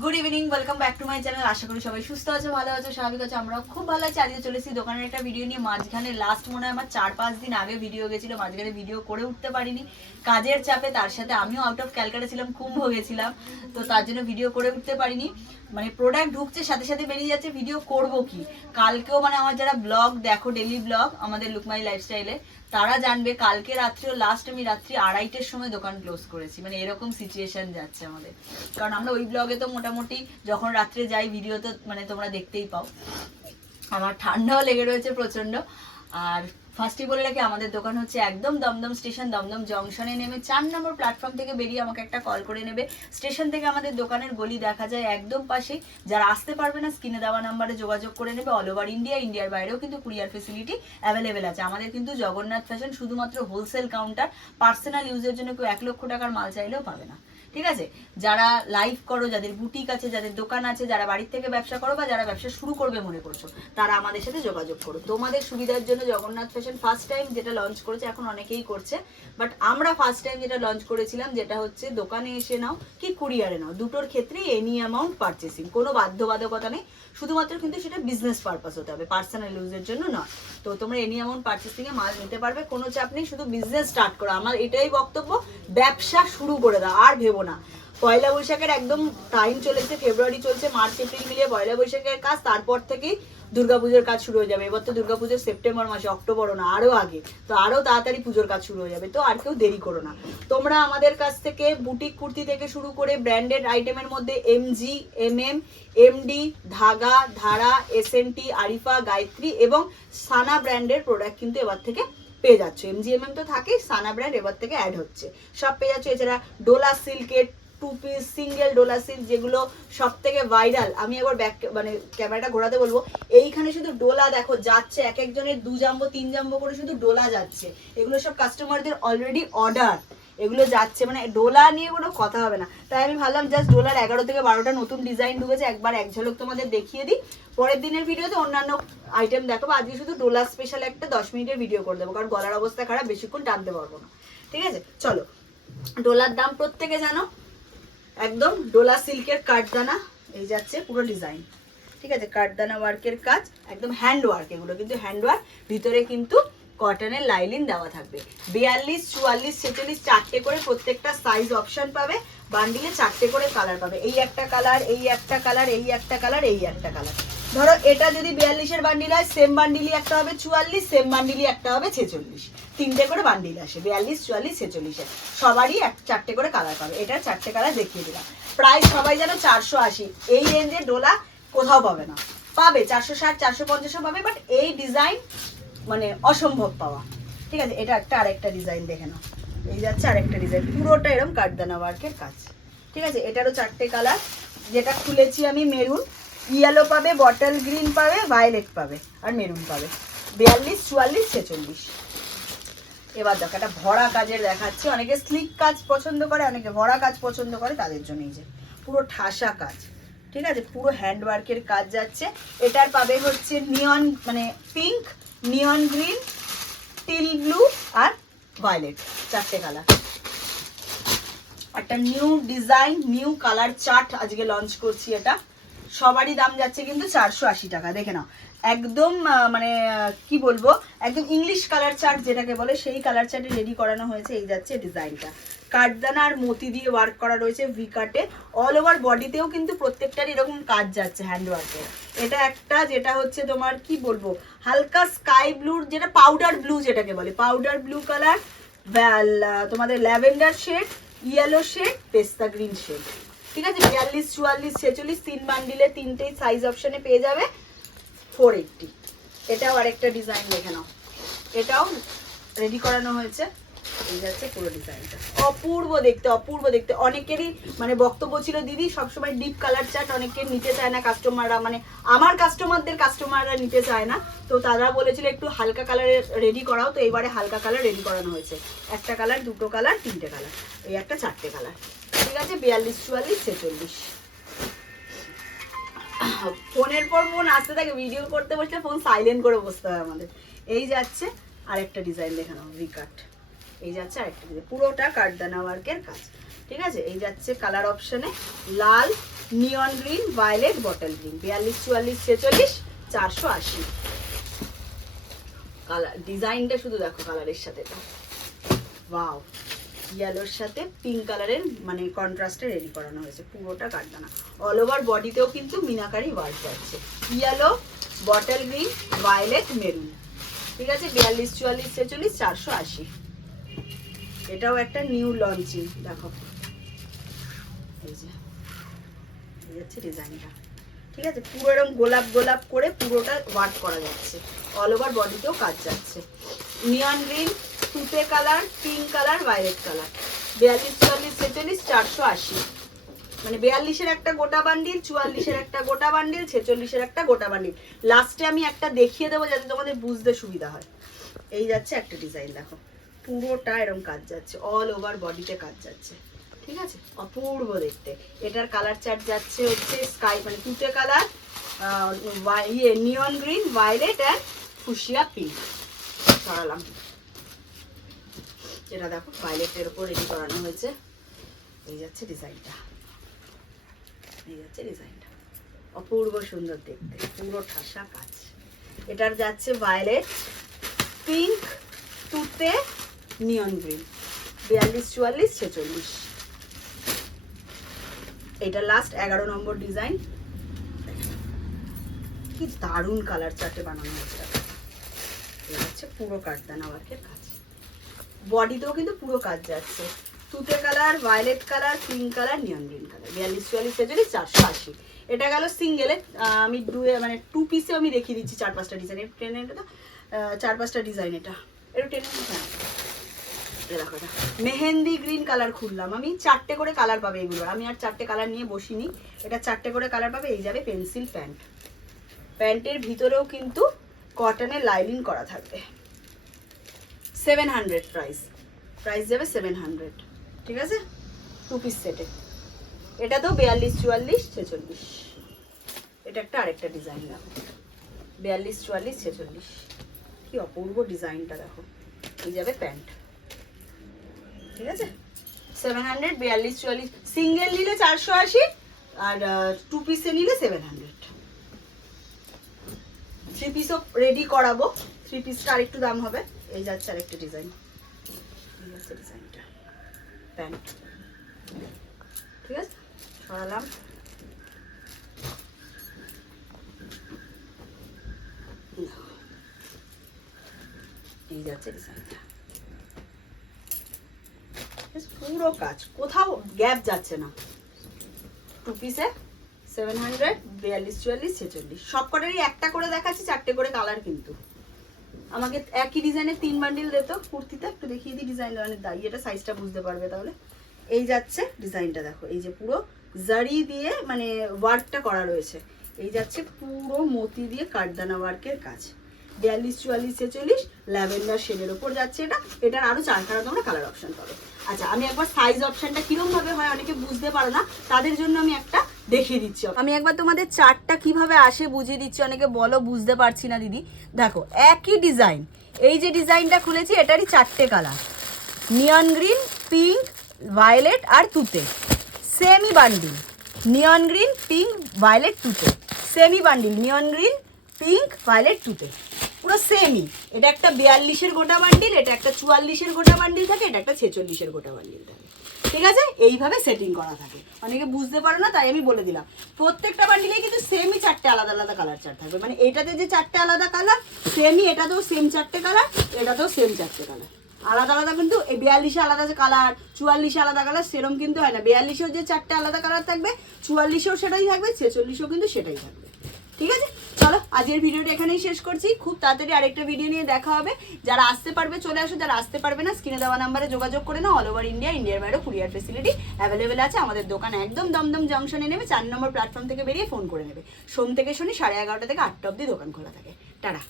Good evening welcome back to my channel আশা করি সবাই সুস্থ আছো, ভালো আছো, স্বাভাবিক আছো, আমরাও খুব ভালো আছি। আজকে চলেছি দোকানের একটা ভিডিও নিয়ে। মাঝখানে লাস্ট মনে হয় আমার চার পাঁচ দিন আগে ভিডিও গেছিল, মাঝখানে ভিডিও করে উঠতে পারিনি। কাজের চাপে তার সাথে আমিও আউট অফ ক্যালকাটা ছিলাম, কুম্ভ গেছিলাম তো তার জন্য ভিডিও করে উঠতে পারিনি। মানে প্রোডাক্ট ঢুকছে, সাথে সাথে বেরিয়ে যাচ্ছে ভিডিও করব কি? কালকেও মানে আমার যারা ব্লগ দেখো ডেলি ব্লগ আমাদের লুকমাই লাইফস্টাইলে তারা জানবে কালকে রাত্রিও লাস্ট আমি রাত্রি আড়াইটের সময় দোকান ক্লোজ করেছি। মানে এরকম সিচুয়েশন যাচ্ছে আমাদের। কারণ আমরা ওই ব্লগে তো মোটামুটি যখন রাত্রে যাই ভিডিও তো মানে তোমরা দেখতেই পাও। আমার ঠান্ডাও লেগে রয়েছে প্রচণ্ড আর ফার্স্টই বলে রাখি, আমাদের দোকান হচ্ছে একদম দমদম স্টেশন, দমদম জংশনে নেমে চার নম্বর প্ল্যাটফর্ম থেকে বেরিয়ে আমাকে একটা কল করে নেবে। স্টেশন থেকে আমাদের দোকানের গলি দেখা যায় একদম পাশেই যারা আসতে পারবে না স্ক্রিনে দেওয়া নাম্বারে যোগাযোগ করে নেবে। অল ওভার ইন্ডিয়া ইন্ডিয়ার বাইরেও কিন্তু কুরিয়ার ফেসিলিটি অ্যাভেলেবেল আছে। আমাদের কিন্তু জগন্নাথ ফ্যাশন শুধুমাত্র হোলসেল কাউন্টার পার্সোনাল ইউজের জন্য কেউ এক লক্ষ টাকার মাল চাইলেও পাবে না। ঠিক আছে? যারা লাইভ করো, যাদের বুটিক আছে, যাদের দোকান আছে, যারা বাড়ির থেকে ব্যবসা করো বা যারা ব্যবসা শুরু করবে মনে করছ, তারা আমাদের সাথে যোগাযোগ করো। তোমাদের সুবিধার জন্য জগন্নাথ ফ্যাশন ফার্স্ট টাইম যেটা লঞ্চ করেছে, এখন অনেকেই করছে। বাট আমরা ফার্স্ট টাইম যেটা লঞ্চ করেছিলাম, যেটা হচ্ছে দোকানে এসে নাও কি কুরিয়ারে নাও, দুটোর ক্ষেত্রেই এনি অ্যামাউন্ট পারচেসিং কোনো বাধ্যবাধকতা নেই। শুধুমাত্র কিন্তু সেটা বিজনেস পারপাস হতে হবে পার্সোনাল ইউজের জন্য নয়। তো তোমরা এনি অ্যামাউন্ট পারচেসিং এ মাল নিতে পারবে, কোনো চাপ নেই, শুধু বিজনেস স্টার্ট করো। আমার এটাই বক্তব্য, ব্যবসা শুরু করে দাও, আর ভেবো না। পয়লা বৈশাখের একদম টাইম চলেছে ফেব্রুয়ারি চলছে মার্চ এপ্রিল মিলিয়ে পয়লা বৈশাখের কাজ, তারপর থেকেই দুর্গাপুজোর কাজ শুরু হয়ে যাবে। এবার তো দুর্গাপুজোর সেপ্টেম্বর মাসে অক্টোবরও না আরও আগে। তো আরও তাড়াতাড়ি পুজোর কাজ শুরু হয়ে যাবে। তো আর কেউ দেরি করো না। তোমরা আমাদের কাছ থেকে বুটিক কুর্তি থেকে শুরু করে ব্র্যান্ডেড আইটেমের মধ্যে এমজি এমএম এমডি ধাগা, ধারা এস এসএনটি আরিফা, গায়ত্রী এবং সানা ব্র্যান্ডের প্রোডাক্ট কিন্তু এবার থেকে পেয়ে যাচ্ছ। এমজিএমএম তো থাকেই, সানা ব্র্যান্ড এবার থেকে অ্যাড হচ্ছে। সব পেয়ে যাচ্ছ। এছাড়া ডোলা সিল্কের two piece single dola silk যেগুলো সব থেকে ভাইরাল আমি একবার ব্যাক মানে ক্যামেরাটা ঘোরাতে বলব। এইখানে শুধু ডোলা দেখো, যাচ্ছে, এক একজনের দু জাম্বো, তিন জাম্বো করে শুধু ডোলা যাচ্ছে। এগুলো সব কাস্টমারদের অলরেডি অর্ডার এগুলো যাচ্ছে মানে ডোলা নিয়ে কোনো কথা হবে না। তাই আমি ভাবলাম জাস্ট ডোলার এগারো থেকে বারোটা নতুন ডিজাইন ঢুকেছে, একবার এক ঝলক তোমাদের দেখিয়ে দিই। পরের দিনের ভিডিওতে অন্যান্য আইটেম দেখাবো। আজকে শুধু ডোলা স্পেশাল একটা দশ মিনিটের ভিডিও করে দেবো, কারণ গলার অবস্থা খারাপ, বেশিক্ষণ টানতে পারব না। ঠিক আছে? চলো। ডোলার দাম প্রত্যেকে জানো একদম ডোলা সিল্কের কাঠদানা, এই যাচ্ছে পুরো ডিজাইন। ঠিক আছে, কাঠদানা ওয়ার্কের কাজ, একদম হ্যান্ড ওয়ার্ক এগুলো, কিন্তু হ্যান্ড ওয়ার্ক, ভিতরে কিন্তু কটনের লাইলিন দেওয়া থাকবে। বিয়াল্লিশ, চুয়াল্লিশ, ছেচল্লিশ, চারটে করে প্রত্যেকটা সাইজ অপশন পাবে, বান্ডিলে চারটে করে কালার পাবে। এই একটা কালার এই একটা কালার এই একটা কালার এই একটা কালার ধরো এটা যদি বিয়াল্লিশের বান্ডিল হয় সেম বান্ডিলই একটা হবে চুয়াল্লিশ সেম বান্ডিলই একটা হবে ছেচল্লিশ। তিনটে করে বান্ডিল আসে, বিয়াল্লিশ, চুয়াল্লিশ, ছেচল্লিশে। সবারই এক, চারটে করে কালার পাবে। এটা চারটে কালার দেখিয়ে দিলাম। প্রাইস সবাই যেন চারশো আশি। এই রেঞ্জের ডোলা কোথাও পাবে না। পাবে, চারশো ষাট, চারশো পঞ্চাশও পাবে বাট এই ডিজাইন মানে অসম্ভব পাওয়া। ঠিক আছে, এটা একটা আরেকটা ডিজাইন দেখে নাও। এই যাচ্ছে আরেকটা ডিজাইন পুরোটা এরকম কাঠদানা ওয়ার্কের কাজ। ঠিক আছে, এটারও চারটে কালার যেটা খুলেছি আমি মেরুন ইয়েলো পাবে বটল গ্রিন পাবে ভায়োলেট পাবে আর মেরুন পাবে। বিয়াল্লিশ, চুয়াল্লিশ, ছেচল্লিশ। এবার দেখো, একটা ভরা কাজের দেখাচ্ছি। অনেকে স্লিক কাজ পছন্দ করে, অনেকে ভরা কাজ পছন্দ করে, তাদের জন্য এই যে পুরো ঠাসা কাজ। ঠিক আছে? পুরো হ্যান্ড ওয়ার্কের কাজ যাচ্ছে। এটার পাবে হচ্ছে নিয়ন মানে pink neon green teal blue আর ভায়োলেট চারটে কালার একটা new design new colour chart আজকে লঞ্চ করছি এটা। সবারই দাম যাচ্ছে কিন্তু চারশো আশি টাকা, দেখে নাও। একদম মানে কি বলব, একদম ইংলিশ কালার চার্ট যেটাকে বলে, সেই কালার চার্টে রেডি করানো হয়েছে, এই যাচ্ছে ডিজাইনটা কাঠদানা আর মতি দিয়ে ওয়ার্ক করা রয়েছে ভি কাটে অল ওভার বডিতেও কিন্তু প্রত্যেকটার এরকম কাজ যাচ্ছে হ্যান্ড ওয়ার্কে এটা একটা, যেটা হচ্ছে তোমার, কি বলব, হালকা স্কাই ব্লুর যেটা পাউডার ব্লু যেটাকে বলে পাউডার ব্লু কালার তোমাদের ল্যাভেন্ডার শেড ইয়েলো শেড পেস্তা গ্রিন শেড ঠিক আছে? বিয়াল্লিশ, চুয়াল্লিশ, ছেচল্লিশ, তিন বান্ডিলে তিনটেই সাইজ অপশানে পেয়ে যাবে। ফোর এইটটি এটাও আরেকটা ডিজাইন দেখে নাও। এটাও রেডি করানো হয়েছে। যাচ্ছে পুরো ডিজাইনটা অপূর্ব দেখতে অপূর্ব দেখতে। অনেকেরই মানে বক্তব্য ছিল, দিদি, সবসময় ডিপ কালার চার্ট অনেকে নিতে চায় না কাস্টমাররা মানে আমার কাস্টমারদের কাস্টমাররা নিতে চায় না। তো তারা বলেছিল, একটু হালকা কালারের রেডি করাও। তো এবারে হালকা কালার রেডি করানো হয়েছে। একটা কালার দুটো কালার তিনটে কালার এই একটা চারটে কালার ঠিক আছে, বিয়াল্লিশ, চুয়াল্লিশ, ছেচল্লিশ। ফোনের পর ফোন আসতে থাকে ভিডিও করতে বসলে ফোন সাইলেন্ট করে বসতে হয় আমাদের। এই যাচ্ছে আরেকটা ডিজাইন দেখানো রিকাট এই যাচ্ছে আরেকটা ডিজাইন পুরোটা কাঠদানা ওয়ার্কের কাজ। ঠিক আছে? এই যাচ্ছে কালার অপশনে লাল neon green violet bottle green বিয়াল্লিশ, চুয়াল্লিশ, ছেচল্লিশ, চারশো আশি। কালার ডিজাইনটা শুধু দেখো কালারের সাথে। ওয়াও ইয়েলোর সাথে পিঙ্ক কালারের মানে কন্ট্রাস্টে রেডি করানো হয়েছে, পুরোটা কাটদানা অল ওভার বডিতেও কিন্তু মিনাকারি ওয়ার্ক যাচ্ছে। Yellow bottle green violet maroon ঠিক আছে? বিয়াল্লিশ, চুয়াল্লিশ, ছেচল্লিশ, চারশো আশি। এটাও একটা নিউ লঞ্চিং দেখো। এই ডিজাইনটা। ঠিক আছে? পুরো এরকম গোলাপ গোলাপ করে পুরোটা ওয়ার্ক করা যাচ্ছে। অল ওভার বডিতেও কাজ যাচ্ছে। নিয়ন গ্রিন তুতে colour pink colour violet colour. বিয়াল্লিশ চুয়াল্লিশ ছেচল্লিশ, চারশো আশি। মানে বিয়াল্লিশের একটা গোটা বান্ডিল চুয়াল্লিশের একটা গোটা বান্ডিল ছেচল্লিশের একটা গোটা বান্ডিল লাস্টে আমি একটা দেখিয়ে দেবো যাতে তোমাদের বুঝতে সুবিধা হয়। এই যাচ্ছে একটা ডিজাইন দেখো। পুরোটা এরকম কাজ যাচ্ছে। অল ওভার বডিতে কাজ যাচ্ছে। ঠিক আছে? অপূর্ব দেখতে। এটার কালার চার্ট যাচ্ছে হচ্ছে স্কাই মানে তুতে কালার ইয়ে neon green violet and fuchsia pink সরালাম এটা দেখো ভায়োলেটের উপর রেডি করানো হয়েছে। এই যাচ্ছে ডিজাইনটা এই যাচ্ছে ডিজাইনটা অপূর্ব সুন্দর দেখতে, পুরো ঠাসা কাজ। এটার যাচ্ছে ভায়োলেট পিঙ্ক তুতে নিয়ন গ্রিন বিয়াল্লিশ, চুয়াল্লিশ, ছেচল্লিশ। এটা লাস্ট এগারো নম্বর ডিজাইন কি দারুণ কালার চার্টে বানানো হয়েছে। হচ্ছে পুরো কাঠদানা ওয়ার্কের কাজ। বডিতেও কিন্তু পুরো কাজ যাচ্ছে। তুতে colour violet colour pink colour neon green colour বিয়াল্লিশ চুয়াল্লিশ ছেচল্লিশ চারশো আশি। এটা গেল সিঙ্গেলে আমি দু মানে টু পিসে আমি দেখিয়ে দিচ্ছি চার পাঁচটা ডিজাইন টেনে এটা চার পাঁচটা ডিজাইন এটা। একটু হ্যাঁ। এটা। মেহেন্দি গ্রিন কালার খুললাম। আমি চারটে করে কালার পাবে এগুলো। আমি আর চারটে কালার নিয়ে বসিনি। এটা চারটে করে কালার পাবে। এই যাবে পেন্সিল প্যান্ট প্যান্টের ভিতরেও কিন্তু কটনের লাইলিং করা থাকবে। সেভেন হান্ড্রেড প্রাইস প্রাইস যাবে সেভেন হান্ড্রেড ঠিক আছে? টু পিস সেটে এটা তো বিয়াল্লিশ, চুয়াল্লিশ, ছেচল্লিশ। এটা একটা আরেকটা ডিজাইন দেখো বিয়াল্লিশ, চুয়াল্লিশ, ছেচল্লিশ। কি অপূর্ব ডিজাইনটা দেখো। এই যাবে প্যান্ট। ঠিক আছে? সেভেন হান্ড্রেড বিয়াল্লিশ, চুয়াল্লিশ। সিঙ্গেল নিলে চারশো আশি, আর টু পিসে নিলে সেভেন হান্ড্রেড থ্রি পিসও রেডি করাবো। থ্রি পিসটা আরেকটু দাম হবে। এই যাচ্ছে আরেকটা ডিজাইন এই যাচ্ছে ডিজাইনটা প্যান্ট। ঠিক আছে? সরালাম। এই যাচ্ছে ডিজাইনটা পুরো কাজ। কোথাও গ্যাপ যাচ্ছে না। টু পিসে সেভেন হান্ড্রেড বিয়াল্লিশ, চুয়াল্লিশ, ছেচল্লিশ। সব কটারই একটা করে দেখাচ্ছি, চারটে করে কালার কিন্তু। আমাকে একই ডিজাইনের তিন বান্ডিল দিত কুর্তিটা একটু দেখিয়ে দিই ডিজাইন মানে দাই এটা সাইজটা বুঝতে পারবে তাহলে। এই যাচ্ছে ডিজাইনটা দেখো, এই যে পুরো জারি দিয়ে মানে ওয়ার্কটা করা রয়েছে। এই যাচ্ছে পুরো মতি দিয়ে কাঠদানা ওয়ার্কের কাজ। বিয়াল্লিশ, চুয়াল্লিশ, ছেচল্লিশ, ল্যাভেন্ডার শেডের ওপর যাচ্ছে এটা। এটার আরও চারখানা তোমরা কালার অপশন পাবে। আচ্ছা আমি একবার সাইজ অপশনটা কিরম ভাবে হয় অনেকে বুঝতে পারে না, তাদের জন্য আমি একটা দেখিয়ে দিচ্ছি। আমি একবার তোমাদের চারটা কীভাবে আসে বুঝিয়ে দিচ্ছি, অনেকে বলো, বুঝতে পারছি না দিদি। দেখো, একই ডিজাইন এই যে ডিজাইনটা খুলেছি, এটারই চারটে colour neon green pink violet আর তুতে। Semi bundle neon green pink violet তুতে। Semi bundle neon green pink violet তুতে। পুরো সেমই এটা একটা বিয়াল্লিশের গোটা বান্ডিল, এটা একটা চুয়াল্লিশের গোটা বান্ডিল থাকে, এটা একটা ছেচল্লিশের গোটা বান্ডিল থাকে। ঠিক আছে? এইভাবে সেটিং করা থাকে। অনেকে বুঝতে পারো না, তাই আমি বলে দিলাম। প্রত্যেকটা বান্ডিলে কিন্তু সেমই চারটে আলাদা আলাদা কালার চার্ট থাকবে। মানে এটাতে যে চারটে আলাদা কালার সেমই এটাতেও সেম চারটে কালার এটাতেও সেম চারটে কালার আলাদা আলাদা কিন্তু এই বিয়াল্লিশে আলাদা কালার চুয়াল্লিশে আলাদা কালার সেরম কিন্তু হয় না। বিয়াল্লিশেও যে চারটে আলাদা কালার থাকবে, চুয়াল্লিশেও সেটাই থাকবে, ছেচল্লিশেও কিন্তু সেটাই থাকবে। ঠিক আছে? আজকের ভিডিওটা এখানেই শেষ করছি। খুব তাড়াতাড়ি আরেকটা ভিডিও নিয়ে দেখা হবে। যারা আসতে পারবে, চলে আসো। যারা আসতে পারবে না, স্ক্রিনে দেওয়া নাম্বারে যোগাযোগ করে নাও। অল ওভার ইন্ডিয়া ইন্ডিয়ার বাইরেও কুরিয়ার ফেসিলিটি অ্যাভেলেবেল আছে। আমাদের দোকান একদম দমদম জংশনে নেবে চার নম্বর প্ল্যাটফর্ম থেকে বেরিয়ে ফোন করে নেবে। সোম থেকে শনি সাড়ে এগারোটা থেকে আটটা অব্দি দোকান খোলা থাকে। টাটা।